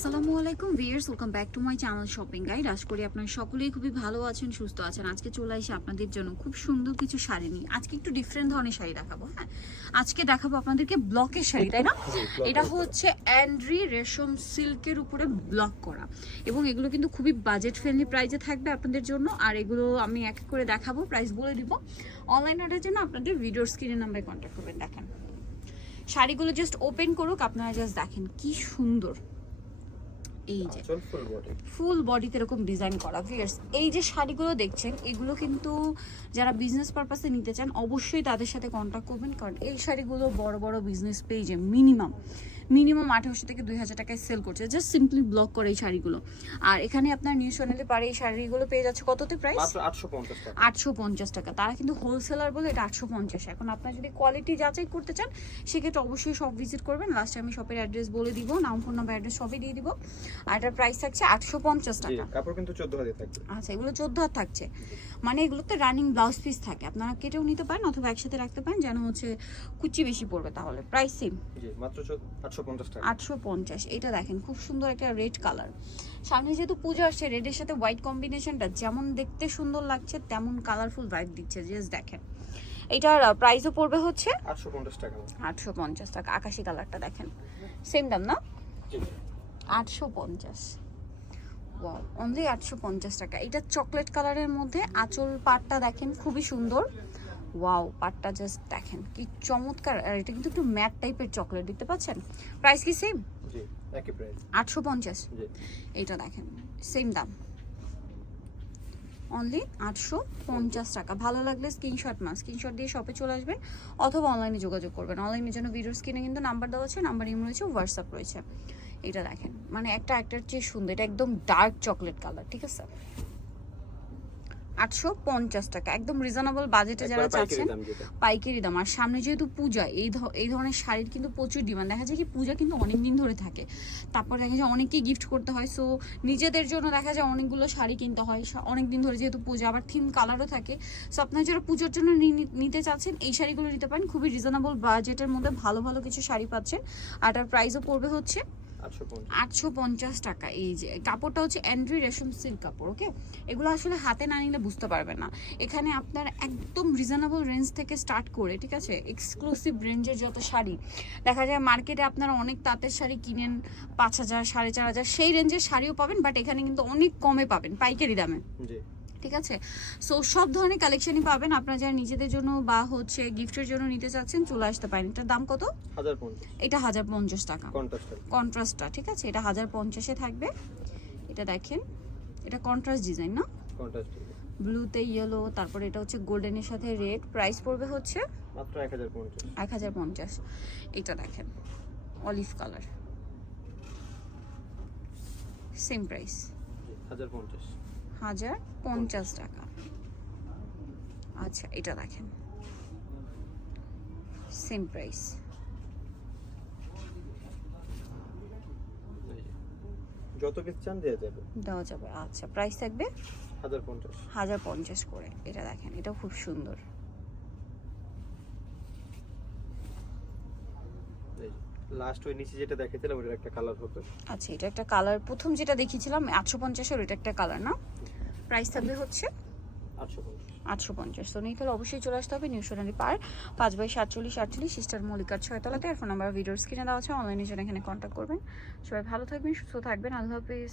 আসসালামু আলাইকুম viewers, welcome back to my channel shopping guide. আশা করি আপনারা সকলেই খুবই ভালো আছেন, সুস্থ আছেন। আজকে চলে আসি আপনাদের জন্য খুব সুন্দর কিছু শাড়ি নিয়ে। আজকে একটু ডিফারেন্ট ধরনের শাড়ি দেখাবো। হ্যাঁ, আজকে দেখাবো আপনাদেরকে ব্লকের শাড়ি, তাই না? এটা হচ্ছে অ্যান্ড্রি রেশম সিল্কের উপরে ব্লক করা, এবং এগুলো কিন্তু খুবই বাজেট ফ্রেন্ডলি প্রাইসে থাকবে আপনাদের জন্য। আর এগুলো আমি এক এক করে দেখাবো, প্রাইস বলে দিব। অনলাইন অর্ডারের জন্য আপনাদের ভিডিওর স্ক্রিনের নাম্বারে কন্ট্যাক্ট করবেন। দেখেন শাড়িগুলো জাস্ট ওপেন করুক, আপনারা জাস্ট দেখেন কি সুন্দর। এই যে ফুল বডিতে এরকম ডিজাইন করা ভিউয়ার্স। এই যে শাড়িগুলো দেখছেন, এগুলো কিন্তু যারা বিজনেস পারপাসে নিতে চান অবশ্যই তাদের সাথে কন্ট্যাক্ট করবেন, কারণ এই শাড়িগুলো বড় বড় বিজনেস পেজে মিনিমাম 1800 থেকে 2000 টাকায় সেল করছে, জাস্ট সিম্পলি ব্লক করে এই শাড়িগুলো। আর এখানে আপনার নিউ সোনালি পারে এই শাড়িগুলো পেয়ে যাচ্ছে কততে প্রাইস? মাত্র 850 টাকা। 850 টাকা। তারা কিন্তু হোলসেলার বলে এটা 850। এখন আপনারা যদি কোয়ালিটি যাচাই করতে চান সেক্ষেত্রে অবশ্যই শপ ভিজিট করবেন। লাস্টে আমি শপের অ্যাড্রেস বলে দিব, নাম ফোন নাম্বার অ্যাড্রেস সবই দিয়ে দিব। আর এটার প্রাইস থাকছে 850 টাকা। কাপড় কিন্তু 14 হাতে থাকবে। আচ্ছা, এগুলো 14 হাত থাকছে, মানে এগুলোতে রানিং ব্লাউজ পিস থাকে। আপনারা কেটেও নিতে পারেন অথবা একসাথে রাখতে পারেন, যেন হচ্ছে কুচি বেশি পড়বে। তাহলে প্রাইস সেম, জি মাত্র 850 টাকা। 850। এটা দেখেন খুব সুন্দর একটা রেড কালার। সামনে যেহেতু পুজো আসছে, রেডের সাথে হোয়াইট কম্বিনেশনটা যেমন দেখতে সুন্দর লাগছে তেমন কালারফুল ভাইব দিচ্ছে। জাস্ট দেখেন, এটার প্রাইসও পড়বে হচ্ছে 850 টাকা। 850 টাকা। আকাশি কালারটা দেখেন, সেম দাম না? জি 850। ওয়াও, অনলি 850 টাকা। এটা চকলেট কালারের মধ্যে আঁচল পাটটা দেখেন খুবই সুন্দর। ওয়াও, পাটটা জাস্ট দেখেন কি চমৎকার। আর এটা কিন্তু একটু ম্যাট টাইপের চকলেট, দেখতে পাচ্ছেন? প্রাইস কি সেম? জি একই প্রাইস 850। জি এটা দেখেন সেম দাম, অনলি 850 টাকা। ভালো লাগলে স্ক্রিনশট দিয়ে শপে চলে আসবেন অথবা অনলাইনে যোগাযোগ করবেন। অনলাইনের জন্য ভিডিওর স্ক্রিনে কিন্তু নাম্বার দেওয়া আছে, নাম্বার ইমেল রয়েছে, হোয়াটসঅ্যাপ রয়েছে। এটা দেখেন, মানে একটার চেয়ে সুন্দর। এটা একদম ডার্ক চকলেট কালার, ঠিক আছে? 850 টাকা, একদম রিজনেবল বাজেটে যারা চাচ্ছেন, পাইকারি দাম। আর সামনে যেহেতু পূজা, এই ধরনের শাড়ির কিন্তু প্রচুর ডিমান্ড। দেখা যায় কি পূজা কিন্তু অনেক দিন ধরে থাকে, তারপর দেখা যায় অনেককেই গিফট করতে হয়, সো নিজেদের জন্য দেখা যায় অনেকগুলো শাড়ি কিনতে হয় অনেক দিন ধরে, যেহেতু পূজা। আবার থিম কালারও থাকে। সো আপনারা যারা পুজোর জন্য নিতে চাচ্ছেন এই শাড়িগুলো নিতে পারেন, খুবই রিজনেবল বাজেটের মধ্যে ভালো ভালো কিছু শাড়ি পাচ্ছেন। আর তার প্রাইসও পড়বে হচ্ছে 850 টাকা। এই যে কাপড়টা হচ্ছে অ্যান্ড্রি রেশম সিল্ক কাপড়। ওকে, এগুলো আসলে হাতে না নিলে বুঝতে পারবেন না। এখানে আপনার একদম রিজনেবল রেঞ্জ থেকে স্টার্ট করে, ঠিক আছে, এক্সক্লুসিভ রেঞ্জের যত শাড়ি দেখা যায় মার্কেটে, আপনারা অনেক তাঁতের শাড়ি কিনেন 5000 4500, সেই রেঞ্জের শাড়িও পাবেন, বাট এখানে কিন্তু অনেক কমে পাবেন, পাইকারি দামে। ঠিক আছে, সো সব ধরনের কালেকশনই পাবেন। আপনারা যারা নিজেদের জন্য বা হচ্ছে গিফটের জন্য নিতে চাচ্ছেন চলে আসতে পারেন। এটার দাম কত? 1050। এটা 1050 টাকা কন্ট্রাস্টটা, ঠিক আছে? এটা 1050-এ থাকবে। এটা দেখেন, এটা কন্ট্রাস্ট ডিজাইন না, কন্ট্রাস্ট ব্লুতে ইয়েলো, তারপরে এটা হচ্ছে গোল্ডেনের সাথে রেড। প্রাইস পড়বে হচ্ছে মাত্র 1050। 1050। এটা দেখেন অলিভ কালার, সেম প্রাইস 1050 টাকা। আচ্ছা, এটা দেখেন সেম প্রাইস, যত পিস চান দেওয়া যাবে। আচ্ছা, প্রাইস থাকবে 1050 করে। এটা দেখেন, এটাও খুব সুন্দর। লাস্ট ওই নিচে যেটা দেখাইছিলাম ওটার একটা কালার হবে। আচ্ছা, এটা একটা কালার, প্রথম যেটা দেখিয়েছিলাম 850-এর, এটা একটা কালার না? প্রাইস থাকবে হচ্ছে 850। তো নিতে হলে অবশ্যই চলে আসতে হবে নিউ সোনালি পার 5/47 সিস্টার মল্লিকার 6 তলাতে। আর ফোন নাম্বার ভিডিওর স্ক্রিনে দেওয়া আছে, অনলাইনের জন্য এখানে কন্ট্যাক্ট করবেন। সবাই ভালো থাকবেন, সুস্থ থাকবেন, আল্লাহ হাফেজ।